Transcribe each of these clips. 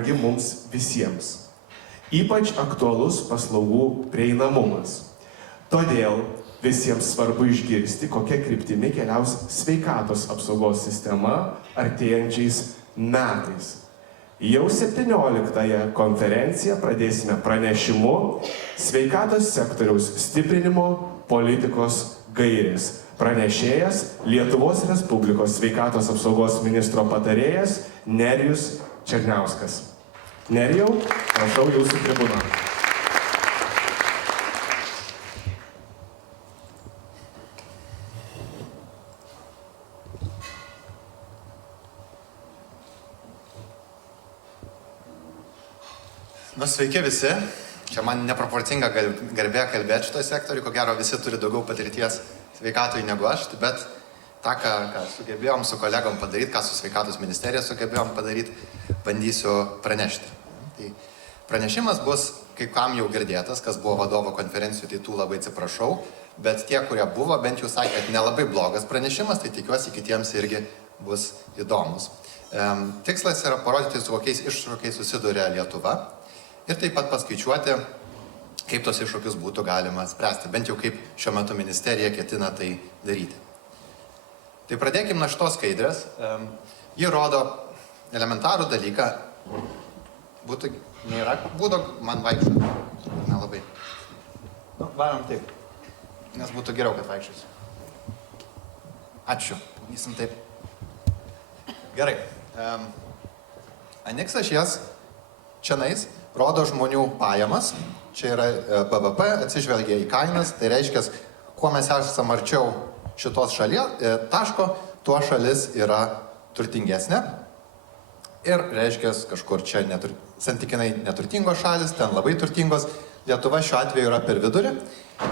brangi mums visiems. Ypač aktualus paslaugų prieinamumas. Todėl visiems svarbu išgirsti, kokia kryptimi keliaus sveikatos apsaugos sistema artėjančiais metais. Jau 17-ąją konferenciją pradėsime pranešimu sveikatos sektoriaus stiprinimo politikos gairės. Pranešėjas Lietuvos Respublikos sveikatos apsaugos ministro patarėjas Nerijus Černiauskas. Nerijau, prašau jūsų tribūną. Sveiki visi. Čia man neproporcinga garbė kalbėti šitą sektorių, ko gero visi turi daugiau patirties sveikatoj negu aš, bet tą, ką sugebėjom su kolegom padaryti, ką su sveikatos ministerija sugebėjom padaryti, bandysiu pranešti. Tai pranešimas bus, kaip kam jau girdėtas, kas buvo vadovo konferencijų, tai tų labai atsiprašau, bet tie, kurie buvo, bent jau sakė, kad nelabai blogas pranešimas, tai tikiuosi kitiems irgi bus įdomus. Tikslas yra parodyti, su kokiais iššūkiais susiduria Lietuva. Ir taip pat paskaičiuoti, kaip tos iššūkius būtų galima spręsti, bent jau kaip šiuo metu ministerija ketina tai daryti. Tai pradėkime nuo šitos skaidrės. Ji rodo elementarų dalyką. Būtų man vaikščioti. Nelabai. Varom taip, nes būtų geriau, kad vaikščiosiu. Ačiū. Vysim taip. Gerai. Aniks ašies čianais rodo žmonių pajamas, čia yra BVP, atsižvelgia į kainas, tai reiškia, kuo mes esame arčiau šitos taško, tuo šalis yra turtingesnė. Ir reiškia, kažkur čia santykinai neturtingos šalis, ten labai turtingos, Lietuva šiuo atveju yra per vidurį.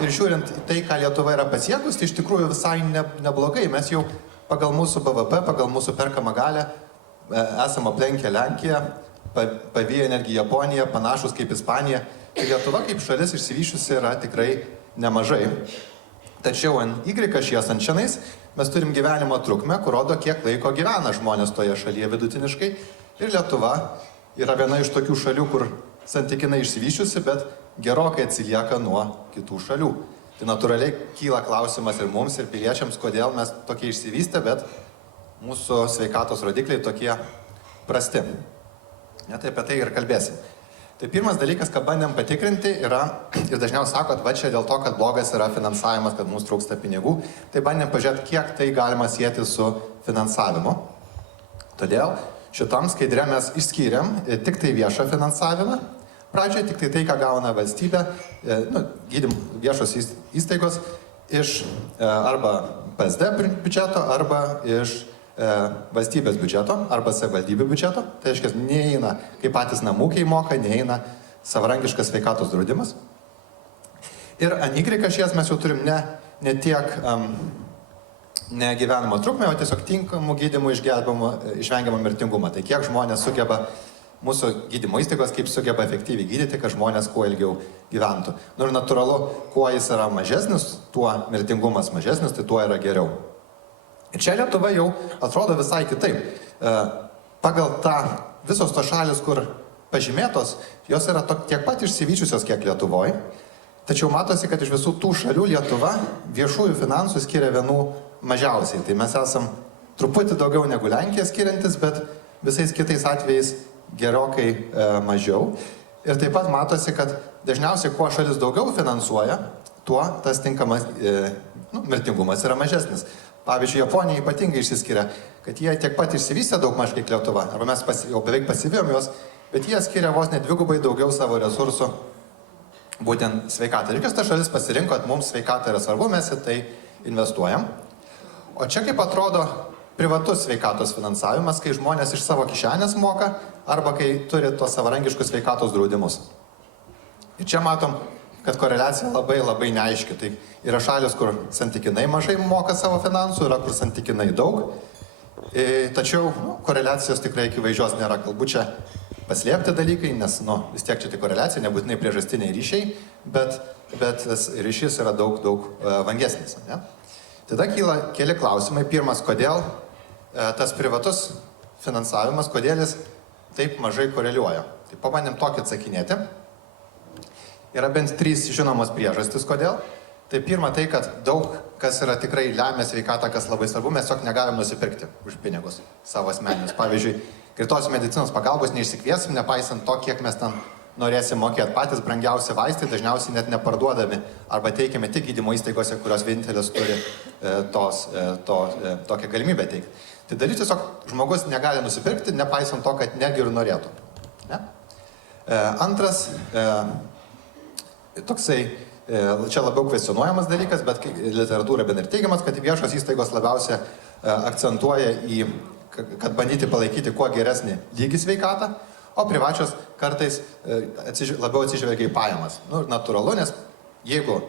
Ir žiūrint į tai, ką Lietuva yra pasiekus, tai iš tikrųjų visai neblogai. Mes jau pagal mūsų BVP, pagal mūsų perkamą galę esame aplenkę Lenkiją, pavyję netgi Japoniją, panašus kaip Ispanija. Tai Lietuva kaip šalis išsivyščiusi yra tikrai nemažai. Tačiau ant Y ašies ant šianais mes turim gyvenimo trukmę, kur rodo, kiek laiko gyvena žmonės toje šalyje vidutiniškai. Ir Lietuva yra viena iš tokių šalių, kur santykinai išsivyščiusi, bet gerokai atsilieka nuo kitų šalių. Tai natūraliai kyla klausimas ir mums, ir piliečiams, kodėl mes tokie išsivystę, bet mūsų sveikatos rodikliai tokie prasti. Tai apie tai ir kalbėsim. Tai pirmas dalykas, ką bandėm patikrinti, yra, ir dažniausiai sako, kad va čia dėl to, kad blogas yra finansavimas, kad mums trūksta pinigų, tai bandėm pažiūrėti, kiek tai galima sieti su finansavimu. Todėl šitam skaidrė mes išskyrėm tik tai viešą finansavimą. Pradžioje tik tai, ką gauna valstybė, viešos įstaigos iš arba PSD biudžeto, arba iš valstybės biudžeto arba savivaldybių biudžeto. Tai reiškia, neįeina, kaip patys namūkiai moka, neįeina savarankiškas sveikatos draudimas. Ir ant Y ašies mes jau turim ne tiek negyvenimo trukmę, o tiesiog tinkamų gydymų išvengiamą mirtingumą. Tai kiek žmonės sugeba, mūsų gydymo įstaigos kaip sugeba efektyviai gydyti, kad žmonės kuo ilgiau gyventų. Ir natūralu, kuo jis yra mažesnis, tuo mirtingumas mažesnis, tai tuo yra geriau. Ir čia Lietuva jau atrodo visai kitaip. Pagal visos tos šalis, kur pažymėtos, jos yra tiek pat išsivyčiusios, kiek Lietuvoje. Tačiau matosi, kad iš visų tų šalių Lietuva viešųjų finansų skiria vienų mažiausiai. Tai mes esam truputį daugiau negu Lenkija skiriantis, bet visais kitais atvejais gerokai mažiau. Ir taip pat matosi, kad dažniausiai kuo šalis daugiau finansuoja, tuo tas tinkamas mirtingumas yra mažesnis. Pavyzdžiui, Japonija ypatingai išsiskiria, kad jie tiek pat išsivystė daug maž kaip Lietuva, arba mes jau beveik pasivėjom juos, bet jie skiria vos net dvigubai daugiau savo resursų būtent sveikatą. Ir ta šalis pasirinko, kad mums sveikata yra svarbu, mes į tai investuojam. O čia kaip atrodo privatus sveikatos finansavimas, kai žmonės iš savo kišenės moka, arba kai turi tos savarankiškus sveikatos draudimus. Ir čia matom, kad koreliacija labai neaiški. Tai yra šalis, kur santykinai mažai moka savo finansų, yra kur santykinai daug. Tačiau koreliacijos tikrai akivaizdžios nėra. Galbūt čia paslėpti dalykai, nes vis tiek čia tik koreliacija, nebūtinai priežastiniai ryšiai, bet ryšys yra daug vangesnis. Ne? Tada kyla keli klausimai. Pirmas, kodėl tas privatus finansavimas, kodėl jis taip mažai koreliuoja. Tai pabandėm tokį atsakinėti. Yra bent 3 žinomos priežastys, kodėl. Tai pirma tai, kad daug kas yra tikrai lemia sveikatą, kas labai svarbu, mes tiesiog negalim nusipirkti už pinigus savo asmeninius. Pavyzdžiui, greitos medicinos pagalbos neišsikviesim, nepaisant to, kiek mes ten norėsim mokėti. Patys brangiausi vaistai dažniausiai net neparduodami arba teikiami tik gydymo įstaigose, kurios vienintelės turi tokią galimybę teikti. Tai dalis tiesiog žmogus negali nusipirkti, nepaisant to, kad negi ir norėtų. Ne? Antras, toksai, čia labiau kvestionuojamas dalykas, bet literatūra bent ir teigiamas, kad viešos įstaigos labiausia akcentuoja kad bandyti palaikyti kuo geresnį lygį sveikatą, o privačios kartais labiau atsižvelgia į pajamas. Nu, natūralu, nes jeigu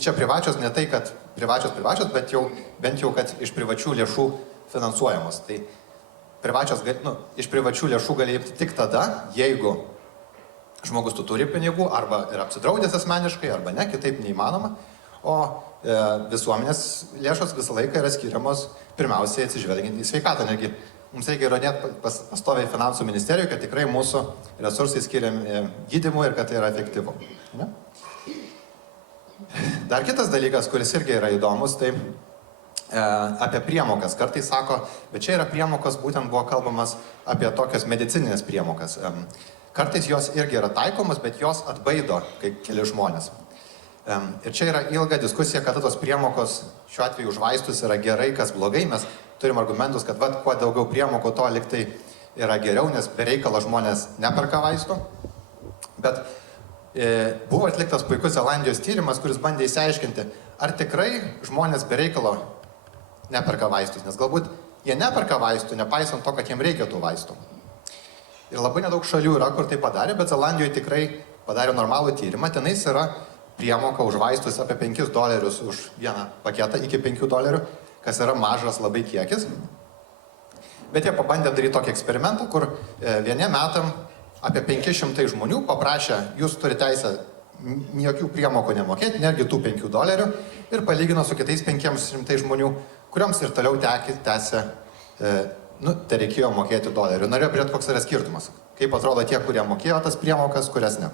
čia privačios ne tai, kad privačios, bet bent jau, kad iš privačių lėšų finansuojamos. Tai privačios, iš privačių lėšų gali imti tik tada, jeigu žmogus tu turi pinigų, arba yra apsidraudęs asmeniškai, arba ne, kitaip neįmanoma. O visuomenės lėšos visą laiką yra skiriamos pirmiausiai atsižvelgiant į sveikatą. Netgi mums reikia įrodinėti pastoviai finansų ministerijoje, kad tikrai mūsų resursai skiriami gydymui ir kad tai yra efektyvu. Ne? Dar kitas dalykas, kuris irgi yra įdomus, tai apie priemokas. Kartais sako, bet čia yra priemokos, būtent buvo kalbamas apie tokias medicininės priemokas. Kartais jos irgi yra taikomos, bet jos atbaido keli žmonės. Ir čia yra ilga diskusija, kada tos priemokos šiuo atveju už vaistus yra gerai, kas blogai. Mes turim argumentus, kad kuo daugiau priemokų, to liktai yra geriau, nes be reikalo žmonės neperka vaistų. Bet buvo atliktas puikus Zelandijos tyrimas, kuris bandė įsiaiškinti, ar tikrai žmonės be reikalo neperka vaistus, nes galbūt jie neperka vaistų, nepaisant to, kad jiems reikia tų vaistų. Ir labai nedaug šalių yra, kur tai padarė, bet Zelandijoje tikrai padarė normalų tyrimą. Tenais yra priemoka už vaistus apie $5 už vieną paketą iki $5, kas yra mažas labai kiekis. Bet jie pabandė daryti tokį eksperimentą, kur vieniem metam apie 500 žmonių paprašė, jūs turite teisę jokių priemokų nemokėti, netgi tų $5, ir palygino su kitais 500 žmonių, kurioms ir toliau tęsė tai reikėjo mokėti $1. Norėjau priėti, koks yra skirtumas. Kaip atrodo tie, kurie mokėjo tas priemokas, kurias ne.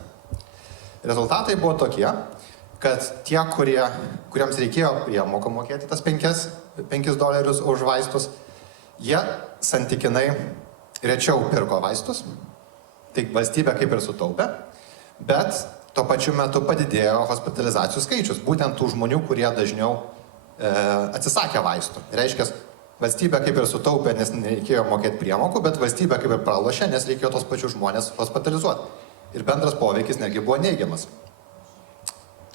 Rezultatai buvo tokie, kad tie, kuriems reikėjo priemoką mokėti tas $5 už vaistus, jie santykinai rečiau pirko vaistus, tai valstybė kaip ir sutaupė, bet tuo pačiu metu padidėjo hospitalizacijų skaičius, būtent tų žmonių, kurie dažniau atsisakė vaistų. Reiškia, valstybė kaip ir sutaupė, nes nereikėjo mokėti priemokų, bet valstybė kaip ir pralošė, nes reikėjo tos pačius žmonės hospitalizuoti. Ir bendras poveikis netgi buvo neigiamas.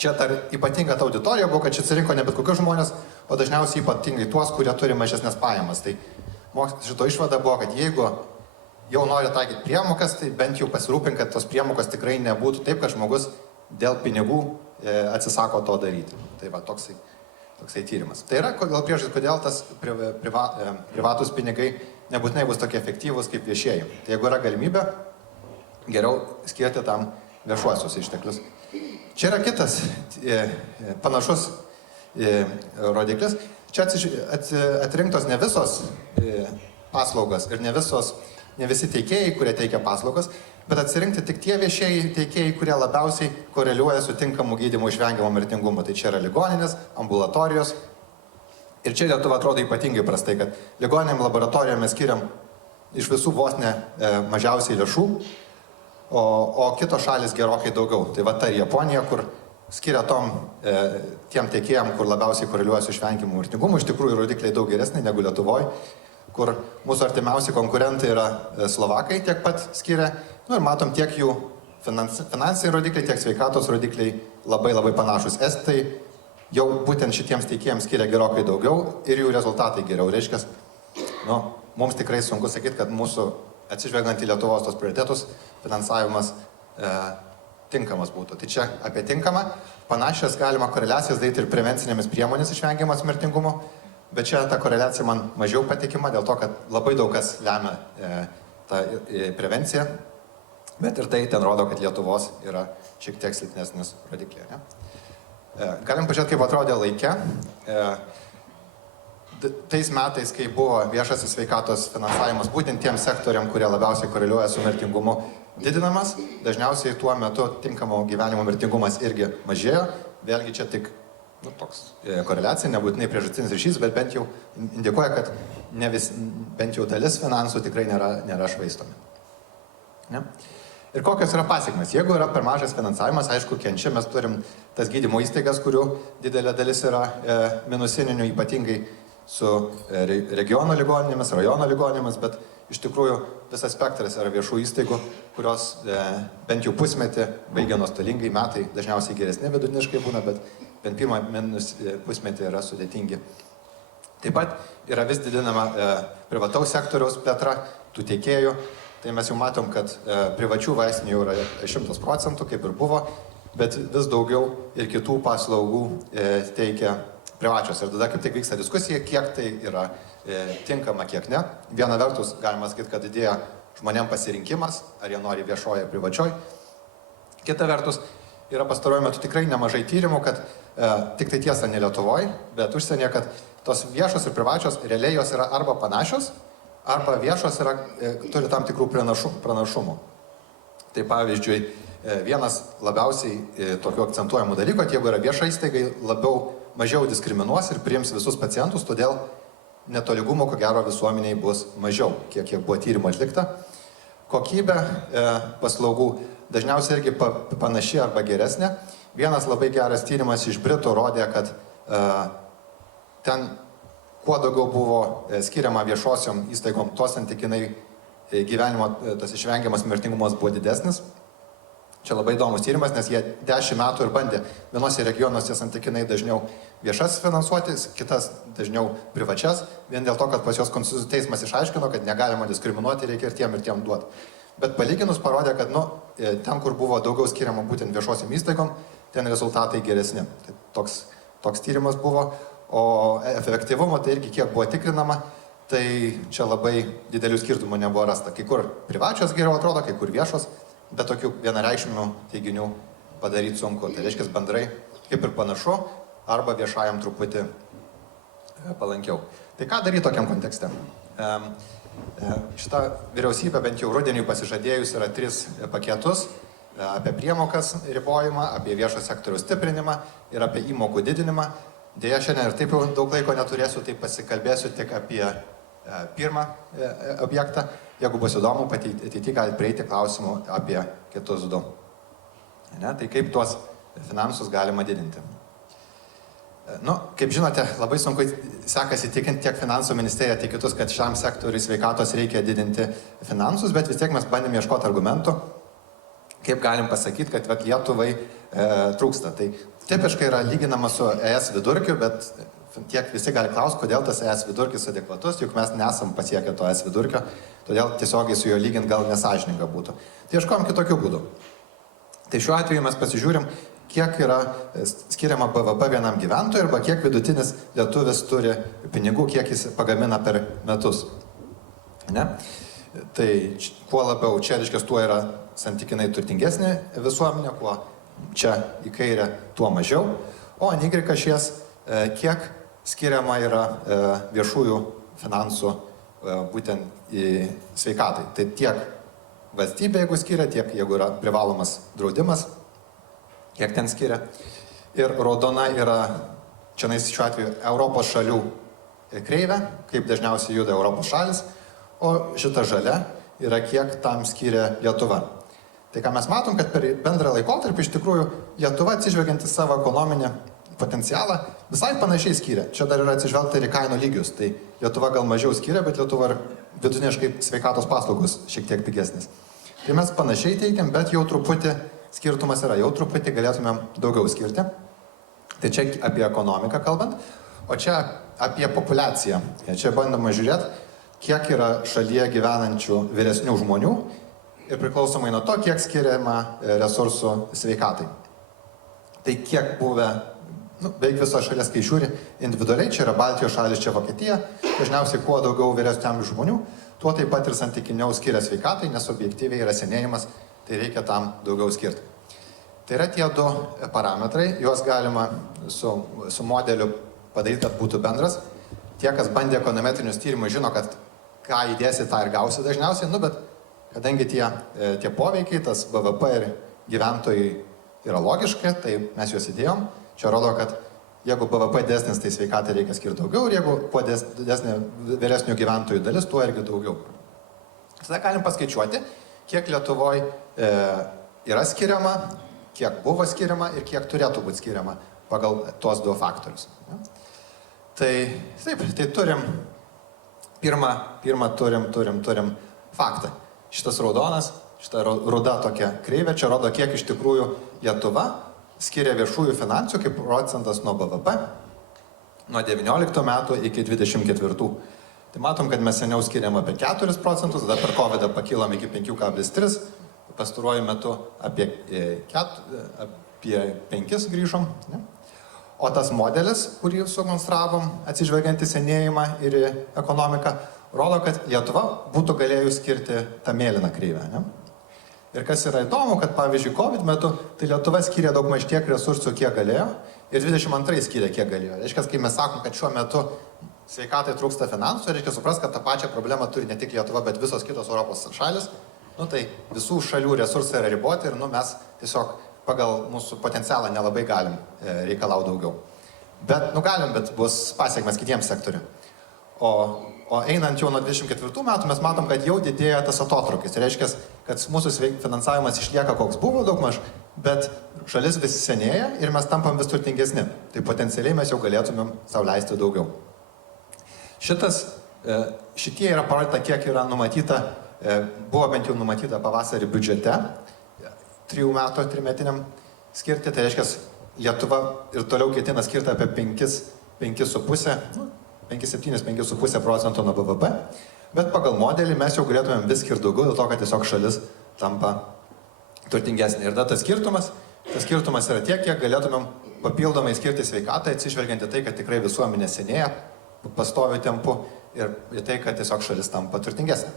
Čia dar ypatinga ta auditorija buvo, kad čia atsirinko ne bet kokius žmonės, o dažniausiai ypatingai tuos, kurie turi mažesnės pajamas. Tai šito išvada buvo, kad jeigu jau nori taikyti priemokas, tai bent jau pasirūpink, kad tos priemokos tikrai nebūtų taip, kad žmogus dėl pinigų atsisako to daryti. Tai va, toksai tyrimas. Tai yra priežastis, kodėl tas privatus pinigai nebūtinai bus tokie efektyvūs kaip viešieji. Tai jeigu yra galimybė, geriau skirti tam viešuosius išteklius. Čia yra kitas panašus rodiklis. Čia atrinktos ne visos paslaugos ir ne visi teikėjai, kurie teikia paslaugas, bet atsirinkti tik tie viešieji teikėjai, kurie labiausiai koreliuoja su tinkamu gydymu išvengiamu mirtingumu. Tai čia yra ligoninės, ambulatorijos. Ir čia Lietuva atrodo ypatingai prastai, kad ligoninėm laboratorijom mes skiriam iš visų vos ne mažiausiai lėšų, o kitos šalis gerokai daugiau. Tai va ta Japonija, kur skiria tiem teikėjam, kur labiausiai koreliuoja su išvengiamu mirtingumu, iš tikrųjų rodikliai daug geresni negu Lietuvoje, kur mūsų artimiausi konkurentai yra Slovakai, tiek pat skiria. Nu ir matom tiek jų finansiniai rodikliai, tiek sveikatos rodikliai labai labai panašus. Estai jau būtent šitiems teikėjams skiria gerokai daugiau ir jų rezultatai geriau. Reiškia, mums tikrai sunku sakyti, kad mūsų atsižvelgiant į Lietuvos tos prioritetus finansavimas tinkamas būtų. Tai čia apie tinkamą. Panašias galima koreliacijas daryti ir prevencinėmis priemonės išvengiamas mirtingumo. Bet čia ta koreliacija man mažiau patikima, dėl to, kad labai daug kas lemia tą prevenciją, bet ir tai ten rodo, kad Lietuvos yra šiek tiek silpnesnis rodikliai. Ne? Galim pažiūrėti, kaip atrodė laike. tais metais, kai buvo viešasis sveikatos finansavimas būtent tiem sektoriam, kurie labiausiai koreliuoja su mirtingumu, didinamas, dažniausiai tuo metu tinkamo gyvenimo mirtingumas irgi mažėjo. Vėlgi čia tik toks koreliacija, nebūtinai priežastinis ryšys, bet bent jau indikuoja, kad bent jau dalis finansų tikrai nėra švaistomi. Ne? Ir kokios yra pasiekmes? Jeigu yra per mažas finansavimas, aišku, kenčia, mes turim tas gydymo įstaigas, kurių didelė dalis yra minusininių, ypatingai su regiono ligoninėmis, rajono ligoninėmis, bet iš tikrųjų visas spektras yra viešų įstaigų, kurios bent jau pusmetį baigia nuostolingai, metai dažniausiai geresni vidutiniškai būna, bet bent pirmą pusmetį yra sudėtingi. Taip pat yra vis didinama privataus sektoriaus plėtra, tų tiekėjų. Tai mes jau matom, kad privačių vaistinių jau yra 100%, kaip ir buvo, bet vis daugiau ir kitų paslaugų teikia privačios. Ir tada kaip tik vyksta diskusija, kiek tai yra tinkama, kiek ne. Viena vertus, galima sakyti, kad didėja žmonėm pasirinkimas, ar jie nori viešoje, privačioje. Kita vertus, yra pastaruoju metu tikrai nemažai tyrimų, kad tik tai tiesa ne Lietuvoje, bet užsienyje, kad tos viešos ir privačios realiai jos yra arba panašios, arba viešos turi tam tikrų pranašumų. Tai pavyzdžiui, vienas labiausiai tokių akcentuojamų dalykų, kad jeigu yra vieša įstaigai, mažiau diskriminuos ir priims visus pacientus, todėl netolygumo, ko gero, visuomeniai bus mažiau, kiek buvo tyrimo atlikta. Kokybė paslaugų dažniausiai irgi panaši arba geresnė. Vienas labai geras tyrimas iš Britų rodė, kad ten kuo daugiau buvo skiriama viešosiom įstaigom, tuo santykinai gyvenimo tas išvengiamas mirtingumas buvo didesnis. Čia labai įdomus tyrimas, nes jie 10 metų ir bandė vienose regionuose santykinai dažniau viešas finansuotis, kitas dažniau privačias, vien dėl to, kad pas juos Konstitucinis teismas išaiškino, kad negalima diskriminuoti, reikia ir tiem duoti. Bet palyginus parodė, kad ten, kur buvo daugiau skiriama būtent viešosiam įstaigom, ten rezultatai geresni. Tai toks tyrimas buvo. O efektyvumo tai irgi kiek buvo tikrinama, tai čia labai didelių skirtumų nebuvo rasta. Kai kur privačios geriau atrodo, kai kur viešos, bet tokių vienareikšminių teiginių padaryti sunku. Tai reiškia bendrai kaip ir panašu, arba viešajam truputį palankiau. Tai ką daryti tokiam kontekste? Šita vyriausybė bent jau rudeniui pasižadėjus yra 3 paketus apie priemokas ribojimą, apie viešo sektoriaus stiprinimą ir apie įmokų didinimą. Deja, šiandien ir taip jau daug laiko neturėsiu, tai pasikalbėsiu tik apie pirmą objektą. Jeigu bus įdomu, ateityje galite prieiti klausimų apie kitus 2. Tai kaip tuos finansus galima didinti? Kaip žinote, labai sunku sekasi tikinti tiek finansų ministeriją, tiek kitus, kad šiam sektoriui sveikatos reikia didinti finansus, bet vis tiek mes bandėme ieškoti argumentų, kaip galim pasakyti, kad Lietuvai trūksta. Tai tipiškai yra lyginama su ES vidurkiu, bet tiek visi gali klausti, kodėl tas ES vidurkis adekvatus, juk mes nesam pasiekę to ES vidurkio, todėl tiesiogiai su juo lygint gal nesąžininga būtų. Tai ieškojom kitokių būdų. Tai šiuo atveju mes pasižiūrim, kiek yra skiriama BVP vienam gyventojui arba kiek vidutinis lietuvis turi pinigų, kiek jis pagamina per metus. Ne? Tai kuo labiau čia, reiškia, tuo yra santykinai turtingesnė visuomenė, kuo čia į kairę, tuo mažiau. O ant Y ašies, kiek skiriama yra viešųjų finansų būtent į sveikatai. Tai tiek valstybė, jeigu skiria, tiek jeigu yra privalomas draudimas, kiek ten skiria. Ir raudona yra, čia šiuo atveju, Europos šalių kreivė, kaip dažniausiai juda Europos šalis, o šita žalia yra kiek tam skiria Lietuva. Tai ką mes matom, kad per bendrą laikotarpį iš tikrųjų Lietuva atsižvelgiant į savo ekonominį potencialą visai panašiai skiria. Čia dar yra atsižvelgta ir į kainų lygius. Tai Lietuva gal mažiau skiria, bet Lietuva ir vidutiniškai sveikatos paslaugos šiek tiek pigesnis. Tai mes panašiai teikiam, bet jau truputį skirtumas yra, jau truputį galėtumėm daugiau skirti. Tai čia apie ekonomiką kalbant, o čia apie populiaciją. Čia bandoma žiūrėti, kiek yra šalyje gyvenančių vyresnių žmonių ir priklausomai nuo to, kiek skiriama resursų sveikatai. Tai kiek buvę, beveik visos šalies, kai žiūri individualiai, čia yra Baltijos šalis, čia Vokietija, dažniausiai kuo daugiau vyresnių amžiaus žmonių, tuo taip pat ir santykiniau skiria sveikatai, nes objektyviai yra senėjimas, tai reikia tam daugiau skirti. Tai yra tie 2 parametrai, juos galima su modeliu padaryti, kad būtų bendras. tie, kas bandė ekonometrinius tyrimus, žino, kad ką įdėsi, tą ir gausi dažniausiai, bet kadangi tie poveikiai, tas BVP ir gyventojai yra logiški, tai mes juos įdėjom. Čia rodo, kad jeigu BVP didesnis, tai sveikatai reikia skirti daugiau, ir jeigu kuo didesnė vyresnių gyventojų dalis, tuo irgi daugiau. Tada galim paskaičiuoti, kiek Lietuvoje yra skiriama, kiek buvo skiriama ir kiek turėtų būti skiriama pagal tuos du faktorius. Tai taip, tai turim, pirmą turim faktą. Šitas raudonas, šita ruda tokia kreivė, čia rodo, kiek iš tikrųjų Lietuva skiria viešųjų finansų kaip procentas nuo BVP nuo 19 metų iki 24. Tai matom, kad mes seniau skiriam apie 4 procentus, tada per COVID pakilom iki 5,3, pastaruoju metu apie 5 grįžom. Ne? O tas modelis, kurį sukonstravom, atsižvelgiant į senėjimą ir į ekonomiką, rodo, kad Lietuva būtų galėjus skirti tą mėlyną kreivę. Ne? Ir kas yra įdomu, kad pavyzdžiui, COVID metu, tai Lietuva skyrė daug maž tiek resursų, kiek galėjo, ir 22 skyrė, kiek galėjo. Reiškia, kai mes sakom, kad šiuo metu sveikatai trūksta finansų, reiškia supras, kad tą pačią problemą turi ne tik Lietuva, bet visos kitos Europos šalis. Tai visų šalių resursai yra riboti ir mes tiesiog pagal mūsų potencialą nelabai galim reikalauti daugiau. Bet galim, bet bus pasiekmes kitiems sektoriui. O einant jau nuo 24 metų mes matom, kad jau didėja tas atotrukis. Tai reiškia, kad mūsų finansavimas išlieka koks buvo daugmaž, bet šalis vis senėja ir mes tampam vis turtingesni. Tai potencialiai mes jau galėtumėm sau leisti daugiau. Šitie yra parodyta, kiek yra numatyta, buvo bent jau numatyta pavasarį biudžete 3 metų trimetiniam skirti. Tai reiškia, Lietuva ir toliau ketina skirti apie 5,7-5,5% nuo BVP, bet pagal modelį mes jau galėtumėm vis skirti daugiau, dėl to, kad tiesiog šalis tampa turtingesnė. Ir tas skirtumas yra tiek, kiek galėtumėm papildomai skirti sveikatai, atsižvelgiant į tai, kad tikrai visuomenė senėja pastoviu tempu ir į tai, kad tiesiog šalis tampa turtingesnė.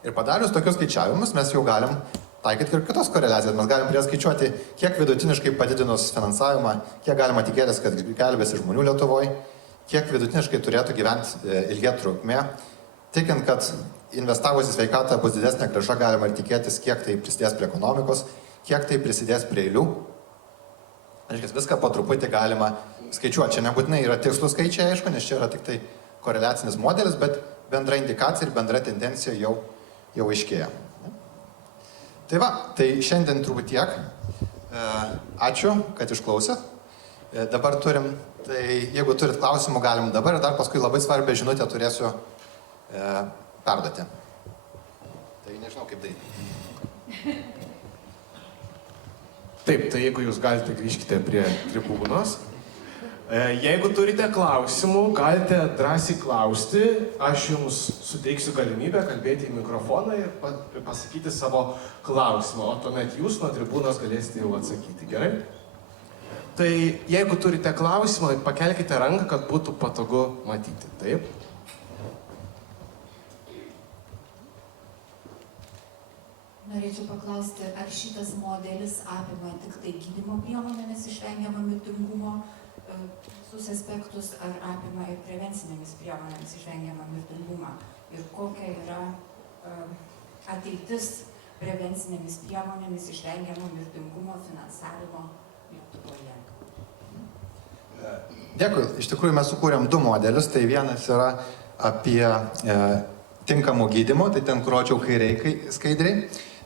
Ir padarius tokius skaičiavimus mes jau galim taikyti ir kitos koreliacijas. Mes galim prieskaičiuoti, kiek vidutiniškai padidinus finansavimą, kiek galima tikėtis, kad gelbės žmonių Lietuvoje, kiek vidutiniškai turėtų gyventi ilgia trukmė. Tikint, kad investavus į sveikatą bus didesnė grąža, galima ir tikėtis, kiek tai prisidės prie ekonomikos, kiek tai prisidės prie eilių. Reiškia, viską po truputį galima skaičiuoti. Čia nebūtinai yra tikslų skaičiai, aišku, nes čia yra tik tai koreliacinis modelis, bet bendra indikacija ir bendra tendencija jau aiškėja. Tai šiandien turbūt tiek. Ačiū, kad išklausėt. Dabar turim, tai jeigu turit klausimų, galim dabar ir dar paskui labai svarbią žinutę turėsiu perduoti. Tai nežinau, kaip daryti. Taip, tai jeigu jūs galite, grįžkite prie tribūnos. Jeigu turite klausimų, galite drąsiai klausti, aš jums suteiksiu galimybę kalbėti į mikrofoną ir pasakyti savo klausimą, o tuomet jūs nuo tribūnos galėsite jau atsakyti, gerai? Tai jeigu turite klausimą, pakelkite ranką, kad būtų patogu matyti, taip? Norėčiau paklausti, ar šitas modelis apima tik tai gydymo priemonėmis išvengiamą mirtingumo visus aspektus, ar apima ir prevencinėmis priemonėmis išvengiamą mirtingumą? Ir kokia yra ateitis prevencinėmis priemonėmis išvengiamą mirtingumo finansavimo Lietuvoje? Dėkui. Iš tikrųjų mes sukūrėm 2 modelius. Tai vienas yra apie tinkamų gydymų, tai ten, kur rodžiau kairiai skaidriai.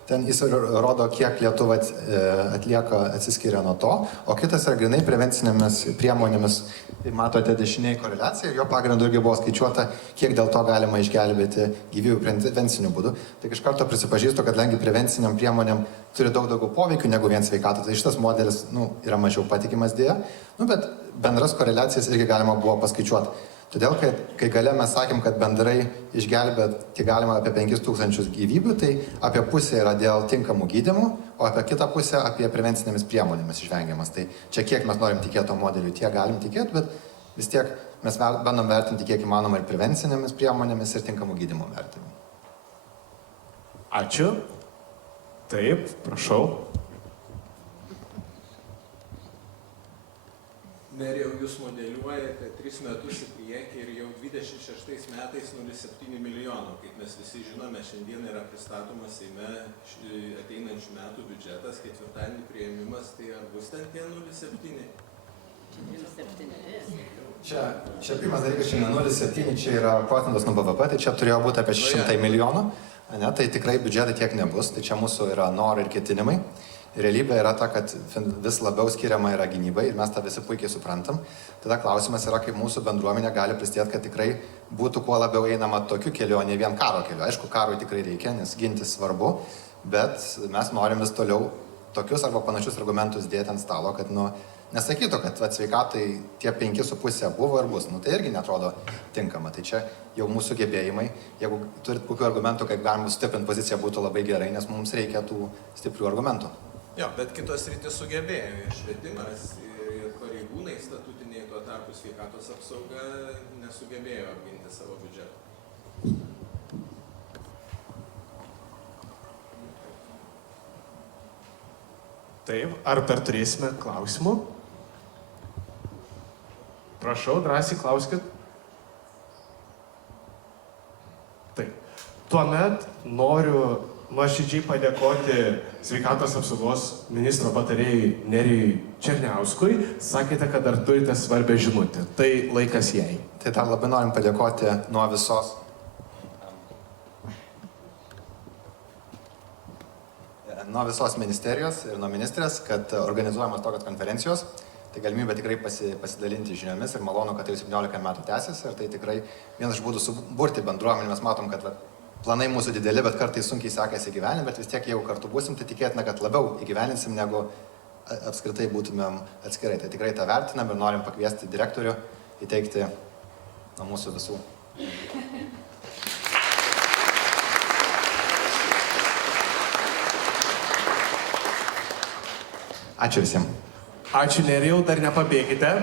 Ten jis rodo, kiek Lietuva atsiskiria nuo to, o kitas yra grinai prevencinėmis priemonėmis. Tai matote dešiniai koreliaciją ir jo pagrindu irgi buvo skaičiuota, kiek dėl to galima išgelbėti gyvybių prevenciniu būdu. Tai iš karto prisipažįstu, kad lengi prevenciniam priemonėm turi daug daugiau poveikių negu vien sveikatą. Tai šitas modelis yra mažiau patikimas dėja, bet bendras koreliacijas irgi galima buvo paskaičiuoti. Todėl, kai gale mes sakėm, kad bendrai išgelbėti galima apie 5000 gyvybių, tai apie pusę yra dėl tinkamų gydymų, o apie kitą pusę apie prevencinėmis priemonėmis išvengiamas. Tai čia kiek mes norim tikėti to modeliu, tiek galim tikėti, bet vis tiek mes bandom vertinti kiek įmanoma ir prevencinėmis priemonėmis, ir tinkamų gydymų vertinimu. Ačiū. Taip, prašau. Nerijau, jūs modeliuojate 3 metus į priekį ir jau 26 metais 0,7 milijonų. Kaip mes visi žinome, šiandien yra pristatomas Seime ateinančių metų biudžetas, ketvirtadienį priėmimas, tai ar bus ten tie 0,7? Čia pirmas dalykas, čia ne 0,7, čia yra procentas nuo BVP, tai čia turėjo būti apie 600 milijonų, ne, tai tikrai biudžetai tiek nebus, tai čia mūsų yra norai ir ketinimai. Realybė yra ta, kad vis labiau skiriama yra gynybai ir mes tą visi puikiai suprantam. Tada klausimas yra, kaip mūsų bendruomenė gali prisidėti, kad tikrai būtų kuo labiau einama tokiu keliu, o ne vien karo keliu. Aišku, karui tikrai reikia, nes gintis svarbu, bet mes norim vis toliau tokius arba panašius argumentus dėti ant stalo, kad, nesakytų, kad sveikatai tie 5,5 buvo ir bus. Tai irgi netrodo tinkama. Tai čia jau mūsų gebėjimai. Jeigu turit kokių argumentų, kaip galima sustiprinti poziciją, būtų labai gerai, nes mums reikia tų stiprių argumentų. Jo, bet kitos rytis sugebėjo, ir švietimas, ir pareigūnai statutiniai, tuo tarpu sveikatos apsauga nesugebėjo apginti savo biudžetą. Taip, ar dar turėsime klausimų? Prašau, drąsiai klauskit. Taip. Tuomet noriu nuoširdžiai padėkoti sveikatos apsaugos ministro patarėjui Nerijui Černiauskui. Sakėte, kad dar turite svarbę žinutę. Tai laikas jai. Tai dar labai norim padėkoti nuo visos ministerijos ir nuo ministrės, kad organizuojamos tokios konferencijos. Tai galimybė tikrai pasidalinti žiniomis ir malonu, kad tai 17 metų tęsis. Ir tai tikrai vienas iš būdų suburti bendruomenį. Mes matom, kad planai mūsų dideli, bet kartais sunkiai sekasi įgyveninti, bet vis tiek jeigu kartu būsim, tai tikėtina, kad labiau įgyveninsim, negu apskritai būtumėm atskirai. Tai tikrai tą vertinam ir norim pakviesti direktorių įteikti nuo mūsų visų. Ačiū visiems. Ačiū Nerijau, dar nepabėgite.